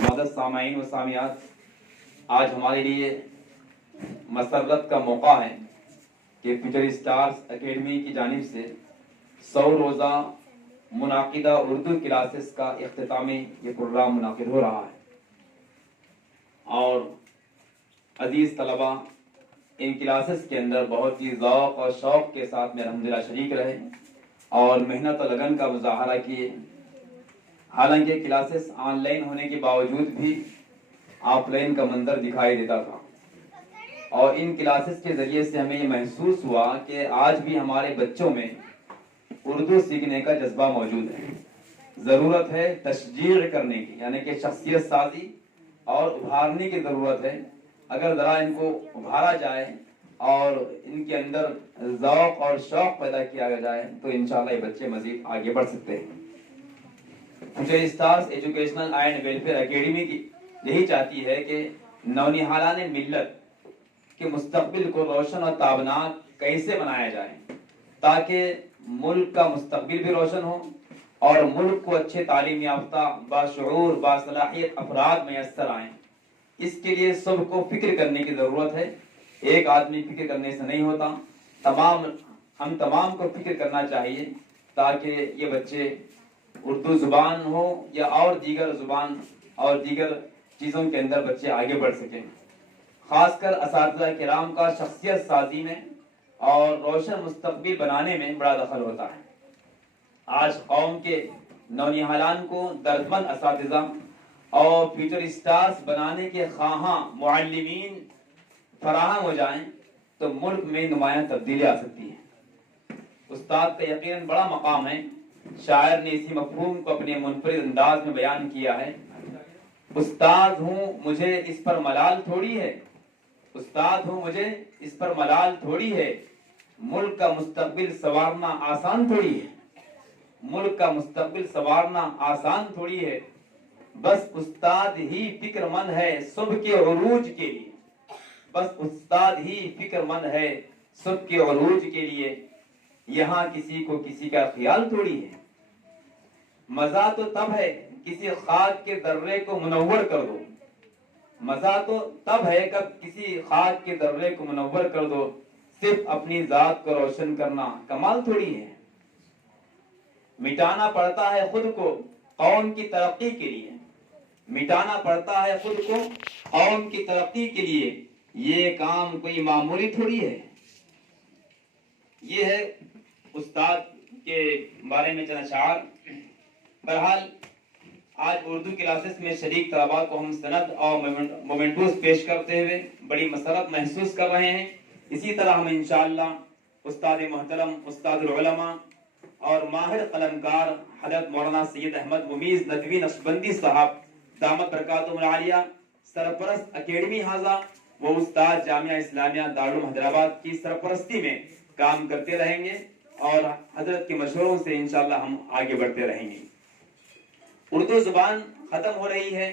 معزز سامعین و سامعات، آج ہمارے لیے مسرت کا موقع ہے کہ فیوچر اسٹارز اکیڈمی کی جانب سے 100 روزہ منعقدہ اردو کلاسز کا اختتامی یہ پروگرام منعقد ہو رہا ہے، اور عزیز طلبہ ان کلاسز کے اندر بہت ہی ذوق اور شوق کے ساتھ میں الحمدللہ شریک رہے اور محنت اور لگن کا مظاہرہ کیے۔ حالانکہ کلاسز آن لائن ہونے کے باوجود بھی آف لائن کا منظر دکھائی دیتا تھا، اور ان کلاسز کے ذریعے سے ہمیں یہ محسوس ہوا کہ آج بھی ہمارے بچوں میں اردو سیکھنے کا جذبہ موجود ہے۔ ضرورت ہے تشجیع کرنے کی، یعنی کہ شخصیت سازی اور ابھارنے کی ضرورت ہے۔ اگر ذرا ان کو ابھارا جائے اور ان کے اندر ذوق اور شوق پیدا کیا جائے تو انشاءاللہ یہ بچے مزید آگے بڑھ سکتے ہیں۔ Future stars educational and welfare academy کی یہی چاہتی ہے کہ نونہالان ملت کے مستقبل کو روشن اور تابناک کیسے بنایا جائے تاکہ ملک کا مستقبل بھی روشن ہو اور ملک کو اچھے تعلیم یافتہ باشعور باصلاحیت افراد میسر آئیں۔ اس کے لیے سب کو فکر کرنے کی ضرورت ہے۔ ایک آدمی فکر کرنے سے نہیں ہوتا، ہم تمام کو فکر کرنا چاہیے تاکہ یہ بچے اردو زبان ہو یا اور دیگر زبان اور دیگر چیزوں کے اندر بچے آگے بڑھ سکیں۔ خاص کر اساتذہ کرام کا شخصیت سازی میں اور روشن مستقبل بنانے میں بڑا دخل ہوتا ہے۔ آج قوم کے نونہالان کو دردمند اساتذہ اور فیوچر اسٹارز بنانے کے خواہاں معلمین فراہم ہو جائیں تو ملک میں نمایاں تبدیلی آ سکتی ہے۔ استاد کا یقیناً بڑا مقام ہے۔ شاعر نے اسی مفہوم کو اپنے منفرد انداز میں بیان کیا ہے: استاد ہوں مجھے اس پر ملال تھوڑی ہے، استاد ہوں مجھے اس پر ملال تھوڑی ہے، ملک کا مستقبل سنوارنا آسان تھوڑی ہے، ملک کا مستقبل سنوارنا آسان تھوڑی ہے، بس استاد ہی فکر مند ہے صبح کے عروج کے لیے، بس استاد ہی فکر مند ہے صبح کے عروج کے لیے، یہاں کسی کو کسی کا خیال تھوڑی ہے۔ مزہ تو تب ہے کسی خاک کے ذرے کو منور کر دو، مزہ تو تب ہے کب کسی خاک کے ذرے کو منور کر دو، صرف اپنی ذات کو روشن کرنا کمال تھوڑی ہے۔ مٹانا پڑتا ہے خود کو قوم کی ترقی کے لیے، مٹانا پڑتا ہے خود کو قوم کی ترقی کے لیے، یہ کام کوئی معمولی تھوڑی ہے۔ یہ ہے استاد کے بارے میں چند اشعار۔ بہرحال آج اردو کلاسز میں شریک طلباء کو ہم سند اور مومنٹوز پیش کرتے ہوئے بڑی مسرت محسوس کر رہے ہیں۔ اسی طرح ہم انشاءاللہ استاد محترم، استاد العلماء اور ماہر قلمکار حضرت مولانا سید احمد ممیز ندوی نقشبندی صاحب دامت برکاتہم العالیہ، سرپرست اکیڈمی حاضہ وہ استاد جامعہ اسلامیہ دارالعلوم حیدرآباد کی سرپرستی میں کام کرتے رہیں گے، اور حضرت کے مشوروں سے انشاءاللہ ہم آگے بڑھتے رہیں گے۔ اردو زبان ختم ہو رہی ہے،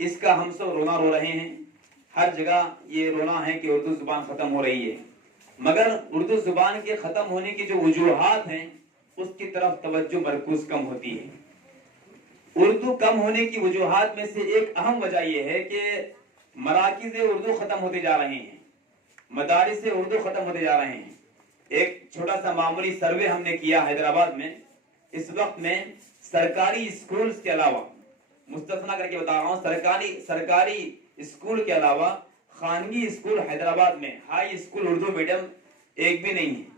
اس کا ہم سب رونا رو رہے ہیں۔ ہر جگہ یہ رونا ہے کہ اردو زبان ختم ہو رہی ہے، مگر اردو زبان کے ختم ہونے کی جو وجوہات ہیں اس کی طرف توجہ مرکوز کم ہوتی ہے۔ اردو کم ہونے کی وجوہات میں سے ایک اہم وجہ یہ ہے کہ مراکز اردو ختم ہوتے جا رہے ہیں، مدارس اردو ختم ہوتے جا رہے ہیں۔ ایک چھوٹا سا معمولی سروے ہم نے کیا حیدرآباد میں، اس وقت میں سرکاری اسکولز کے علاوہ، مستثنا کر کے بتا رہا ہوں، سرکاری اسکول کے علاوہ خانگی اسکول حیدرآباد میں ہائی اسکول اردو میڈیم ایک بھی نہیں ہے۔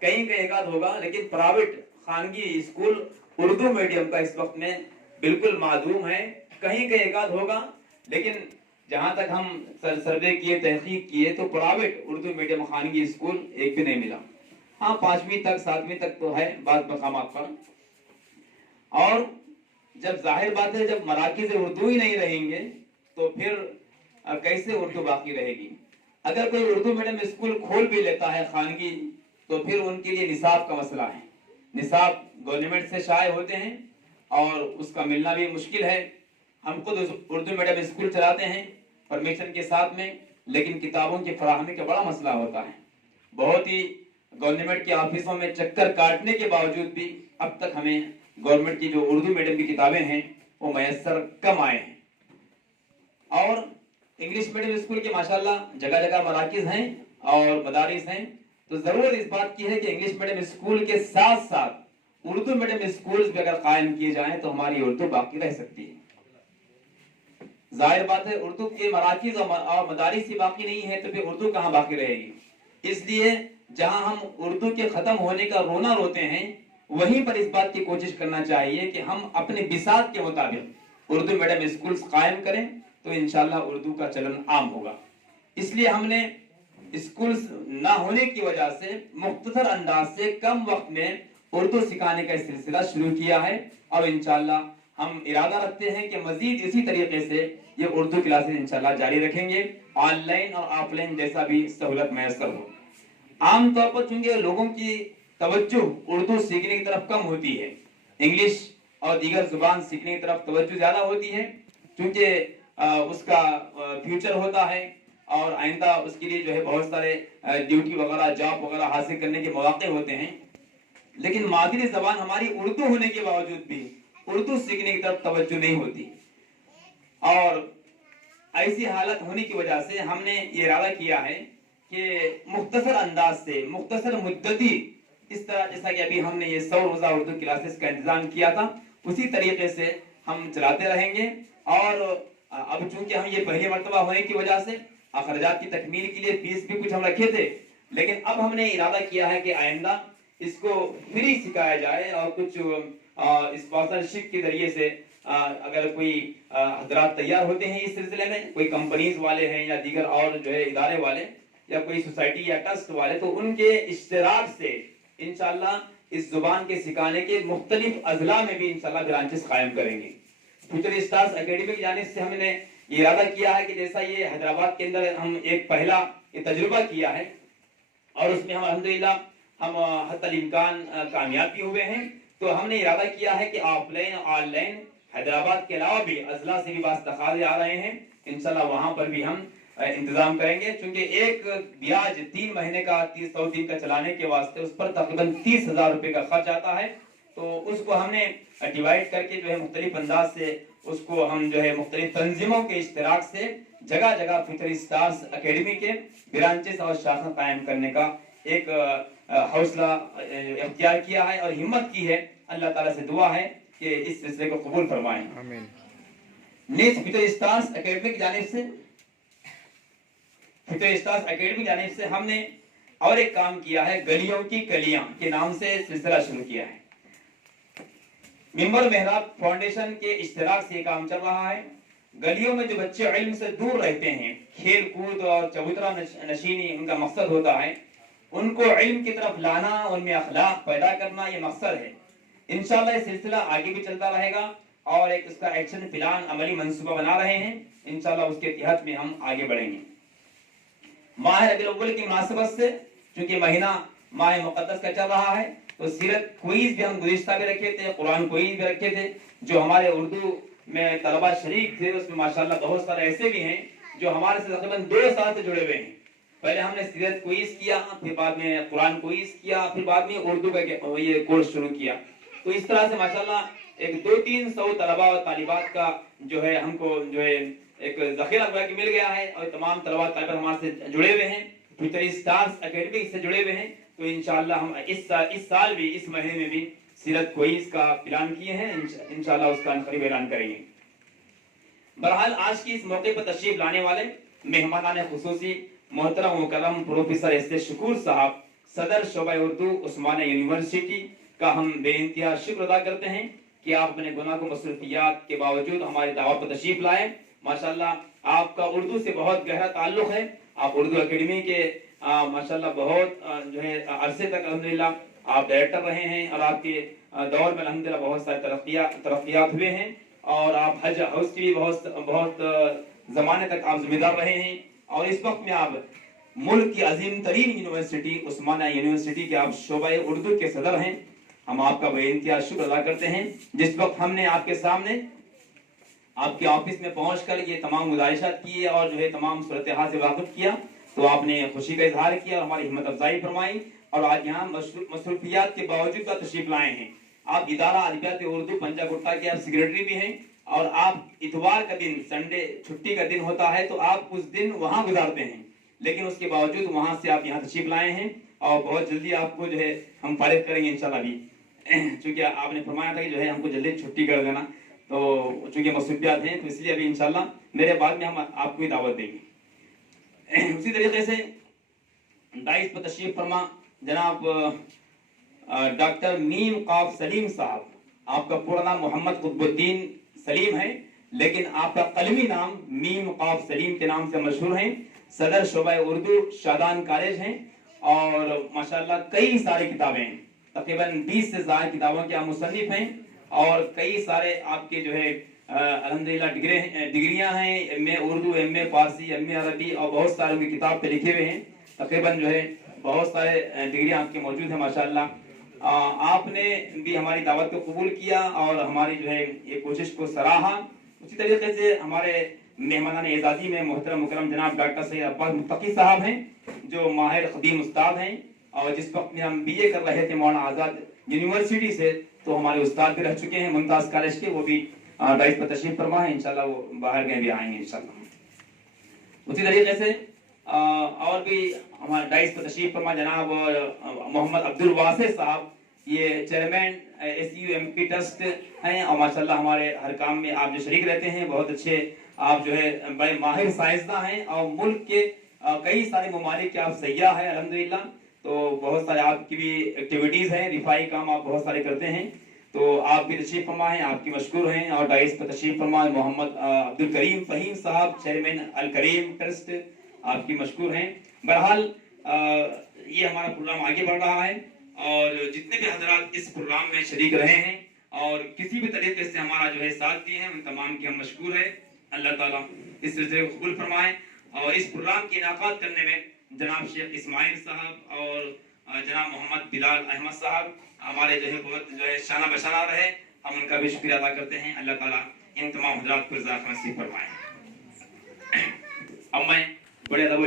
کہیں کہیں ایک آدھ ہوگا، لیکن پرائیویٹ خانگی اسکول اردو میڈیم کا اس وقت میں بالکل معدوم ہے۔ کہیں کہیں ایک آدھ ہوگا، لیکن جہاں تک ہم سروے کیے، تحقیق کیے تو پرائیویٹ اردو میڈیم خانگی اسکول ایک بھی نہیں ملا۔ ہاں 5ویں تک 7ویں تک تو ہے بعض مقامات پر، اور جب ظاہر بات ہے جب مراکز اردو ہی نہیں رہیں گے تو پھر کیسے اردو باقی رہے گی؟ اگر کوئی اردو میڈیم اسکول کھول بھی لیتا ہے خانگی تو پھر ان کے لیے نصاب کا مسئلہ ہے۔ نصاب گورنمنٹ سے شائع ہوتے ہیں اور اس کا ملنا بھی مشکل ہے۔ ہم خود اردو میڈیم اسکول چلاتے ہیں پرمیشن کے ساتھ میں، لیکن کتابوں کی فراہمی کا بڑا مسئلہ ہوتا ہے۔ بہت ہی گورنمنٹ کے آفسوں میں چکر کاٹنے کے باوجود بھی اب تک ہمیں گورنمنٹ کی جو اردو میڈیم کی کتابیں ہیں وہ میسر کم آئے ہیں۔ اور انگلش میڈیم اسکول کے ماشاءاللہ جگہ جگہ مراکز ہیں اور مدارس ہیں، تو ضرورت اس بات کی ہے کہ انگلش میڈیم اسکول کے ساتھ ساتھ اردو میڈیم اسکولز بھی اگر قائم کیے جائیں تو ہماری اردو باقی رہ سکتی ہے۔ ظاہر بات ہے اردو کے مراکز اور مدارس ہی باقی نہیں ہے تو پھر اردو کہاں باقی رہے گی؟ اس لیے جہاں ہم اردو کے ختم ہونے کا رونا روتے ہیں وہیں پر اس بات کی کوشش کرنا چاہیے کہ ہم اپنے بساط کے مطابق اردو میڈیم اسکولز قائم کریں تو انشاءاللہ اردو کا چلن عام ہوگا۔ اس لیے ہم نے اسکولز نہ ہونے کی وجہ سے مختصر انداز سے کم وقت میں اردو سکھانے کا سلسلہ شروع کیا ہے، اور انشاءاللہ ہم ارادہ رکھتے ہیں کہ مزید اسی طریقے سے یہ اردو کلاسز انشاءاللہ جاری رکھیں گے، آن لائن اور آف لائن جیسا بھی سہولت میسر ہو۔ عام طور پر چونکہ لوگوں کی توجہ اردو سیکھنے کی طرف کم ہوتی ہے، انگلش اور دیگر زبان سیکھنے کی طرف توجہ زیادہ ہوتی ہے، چونکہ اس کا فیوچر ہوتا ہے اور آئندہ اس کے لیے جو ہے بہت سارے ڈیوٹی وغیرہ جاب وغیرہ حاصل کرنے کے مواقع ہوتے ہیں، لیکن مادری زبان ہماری اردو ہونے کے باوجود بھی اردو سیکھنے کی طرف توجہ نہیں ہوتی، اور ایسی حالت ہونے کی وجہ سے ہم نے یہ ارادہ کیا ہے کہ مختصر انداز سے مختصر مدتی اس طرح جیسا کہ ابھی ہم نے یہ 100 روزہ اردو کلاسز کا انتظام کیا تھا اسی طریقے سے ہم چلاتے رہیں گے، اور اب چونکہ ہم یہ پہلی مرتبہ ہونے کی وجہ سے اخراجات کی تکمیل کے لیے فیس بھی کچھ ہم رکھے تھے، لیکن اب ہم نے ارادہ کیا ہے کہ آئندہ اس کو فری سکھایا جائے، اور کچھ اسپانسرشپ کے ذریعے سے اگر کوئی حضرات تیار ہوتے ہیں اس سلسلے میں، کوئی کمپنیز والے ہیں یا دیگر اور جو ہے ادارے والے یا کوئی سوسائٹی یا ٹرسٹ والے، تو ان کے اشتراک سے انشاءاللہ اس زبان کے سکھانے کے مختلف اضلاع میں بھی انشاءاللہ برانچز قائم کریں گے۔ فیوچر اسٹارز اکیڈمی کی جانب سے ہم نے یہ ارادہ کیا ہے کہ جیسا یہ حیدرآباد کے اندر ہم ایک پہلا یہ تجربہ کیا ہے اور اس میں ہم الحمدللہ ہم حتی الامکان کامیاب بھی ہوئے ہیں، تو ہم نے ارادہ کیا ہے کہ of line on line Hyderabad کے علاوہ بھی اضلاع سے بھی بعض تقاضے آ رہے ہیں، انشاءاللہ وہاں پر بھی ہم انتظام کریں گے، چونکہ ایک بیاج 3 مہینے کا 100 دن کا چلانے کے واسطے اس پر تقریباً 30,000 روپے کا خرچ آتا ہے، تو اس کو ہم نے ڈیوائیڈ کر کے جو ہے مختلف انداز سے اس کو ہم جو ہے مختلف تنظیموں کے اشتراک سے جگہ جگہ فیوچر اسٹارز اکیڈمی کے برانچز اور شاخیں قائم کرنے کا ایک حوصلہ اختیار کیا ہے اور ہمت کی ہے۔ اللہ تعالیٰ سے دعا ہے کہ اس سلسلے کو قبول فرمائیں۔ آمین۔ نیکسٹ فیوچر اسٹارز اکیڈمی کی جانب سے ہم نے اور ایک کام کیا ہے، گلیوں کی کلیاں کے نام سے سلسلہ شروع کیا ہے۔ منبر محراب فاؤنڈیشن کے اشتراک سے یہ کام چل رہا ہے۔ گلیوں میں جو بچے علم سے دور رہتے ہیں، کھیل کود اور چبوترا نشینی ان کا مقصد ہوتا ہے، ان کو علم کی طرف لانا، ان میں اخلاق پیدا کرنا، یہ مقصد ہے۔ انشاءاللہ یہ سلسلہ آگے بھی چلتا رہے گا اور ایک اس کا ایکشن پلان عملی منصوبہ بنا رہے ہیں، انشاءاللہ اس کے تحت میں ہم آگے بڑھیں گے۔ ماہ ربیع الاول کی مناسبت سے چونکہ مہینہ ماہ مقدس کا چل رہا ہے، تو سیرت کوئز بھی ہم گزشتہ بھی رکھے تھے، قرآن کوئز بھی رکھے تھے، جو ہمارے اردو میں طلبہ شریک تھے اس میں ماشاءاللہ بہت سارے ایسے بھی ہیں جو ہمارے سے تقریباً 2 سال سے جڑے ہوئے ہیں۔ پہلے ہم نے سیرت کوئز کیا، پھر بعد میں قرآن کوئز کیا، پھر بعد میں اردو کا یہ کورس شروع کیا، تو اس طرح سے ماشاءاللہ ایک 200-300 طلبہ اور طالبات کا جو ہے ہم کو جو ہے ایک ذخیرہ مل گیا ہے، اور تمام طلبہ طالبات ہمارے سے جڑے ہوئے ہیں، فیوچر اسٹارز اکیڈمی سے جڑے ہوئے ہیں، تو انشاءاللہ ہم اس سال بھی اس مہینے میں بھی سیرت کوئز کا پلان کیے ہیں، انشاءاللہ اس کا قریب اعلان کریں گے۔ بہرحال آج کی اس موقع پر تشریف لانے والے مہمانان خصوصی محترم مکرم پروفیسر ایس اے شکور صاحب، صدر شعبہ اردو عثمانیہ یونیورسٹی کا ہم بے انتہا شکر ادا کرتے ہیں کہ آپ اپنے گناہ و مصروفیات کے باوجود ہماری دعوت پر تشریف لائے۔ ماشاءاللہ آپ کا اردو سے بہت گہرا تعلق ہے، آپ اردو اکیڈمی کے ماشاءاللہ بہت جو ہے عرصے تک الحمدللہ آپ ڈائریکٹر رہے ہیں، اور آپ کے دور میں الحمدللہ بہت سارے ترقیات ہوئے ہیں، اور آپ حج ہاؤس کی بھی بہت زمانے تک آپ ذمہ دار رہے ہیں، اور اس وقت میں آپ ملک کی عظیم ترین یونیورسٹی عثمانیہ یونیورسٹی کے آپ شعبہ اردو کے صدر ہیں۔ ہم آپ کا بے انتہا شکر ادا کرتے ہیں۔ جس وقت ہم نے آپ کے سامنے آپ کے آفس میں پہنچ کر یہ تمام گزارشات کی اور جو ہے تمام صورتحال سے واقف کیا، تو آپ نے خوشی کا اظہار کیا اور ہماری ہمت افزائی فرمائی، اور آج یہاں مصروفیات کے باوجود کا تشریف لائے ہیں۔ آپ ادارہ ادبیات اردو پنجاب گٹا کے آپ سیکریٹری بھی ہیں، اور آپ اتوار کا دن سنڈے چھٹی کا دن ہوتا ہے تو آپ اس دن وہاں گزارتے ہیں، لیکن اس کے باوجود وہاں سے آپ یہاں تشریف لائے ہیں اور بہت جلدی آپ کو جو ہے ہم فارغ کریں گے انشاءاللہ بھی، چونکہ آپ نے فرمایا تھا کہ جو ہے ہم کو جلدی چھٹی کر دینا، تو چونکہ مصروفیات ہیں تو اس لیے ابھی انشاءاللہ میرے بعد میں ہم آپ کو دعوت دیں گے۔ اسی طریقے سے ڈائس پر تشریف فرما جناب ڈاکٹر میم قاف سلیم صاحب، آپ کا پورا نام محمد قطب الدین سلیم ہے، لیکن آپ کا قلمی نام میم قاف سلیم کے نام سے مشہور ہیں، صدر شعبہ اردو شادان کالج ہیں، اور ماشاءاللہ کئی ساری کتابیں ہیں، تقریباً 20 سے زائد کتابوں کے آپ مصنف ہیں، اور کئی سارے آپ کے جو ہے الحمدللہ ڈگریاں ہیں، ایم اے اردو، ایم اے فارسی، ایم اے عربی، اور بہت سارے ان کی کتاب پہ لکھے ہوئے ہیں، تقریباً جو ہے بہت سارے ڈگریاں آپ کے موجود ہیں ماشاءاللہ۔ آپ نے بھی ہماری دعوت کو قبول کیا اور ہماری جو ہے یہ کوشش کو سراہا۔ اسی طریقے سے ہمارے مہمانان اعزازی میں محترم مکرم جناب ڈاکٹر سید عباس متقی صاحب ہیں، جو ماہر قدیم استاد ہیں، اور جس وقت میں ہم بی اے کر رہے تھے مولانا آزاد یونیورسٹی سے تو ہمارے استاد بھی رہ چکے ہیں ممتاز کالج کے، وہ بھی ڈائس پر تشریف فرما ہے، انشاءاللہ وہ باہر گئے بھی آئیں گے انشاءاللہ۔ اسی طریقے سے اور بھی ہمارے ڈائس پر تشریف فرما جناب محمد عبد الواسع صاحب، یہ chairman S U M P trust ہیں، اور ماشاءاللہ ہمارے ہر کام میں آپ جو شریک رہتے ہیں، بہت اچھے آپ جو ہے بڑے ماہر سائنسداں ہیں، اور ملک کے کئی سارے ممالک کے آپ سیاح ہیں الحمدللہ، تو بہت سارے آپ کی بھی ایکٹیویٹیز ہیں، رفائی کام آپ بہت سارے کرتے ہیں، تو آپ بھی تشریف فرما ہیں، آپ کی مشکور ہیں۔ اور ڈائس پر تشریف فرما محمد عبد الکریم فہیم صاحب، چیئرمین الکریم ٹرسٹ، آپ کی مشکور ہیں۔ بہرحال یہ ہمارا پروگرام آگے بڑھ رہا ہے، اور جتنے بھی حضرات اس پروگرام میں شریک رہے ہیں اور کسی بھی طریقے سے ہمارا جو ہے ساتھ دیے ہیں، ان تمام کی ہم مشکور ہیں۔ اللہ تعالیٰ اس سلسلے کو قبول فرمائے، اور اس پروگرام کی انعقاد کرنے میں جناب شیخ اسماعیل صاحب اور جناب محمد بلال احمد صاحب ہمارے جو ہے بہت جو ہے شانہ بشانہ رہے، ہم ان کا بھی شکریہ ادا کرتے ہیں۔ اللہ تعالیٰ ان تمام حضرات کو رضا نصیب فرمائے۔ اب میں بڑے ادب و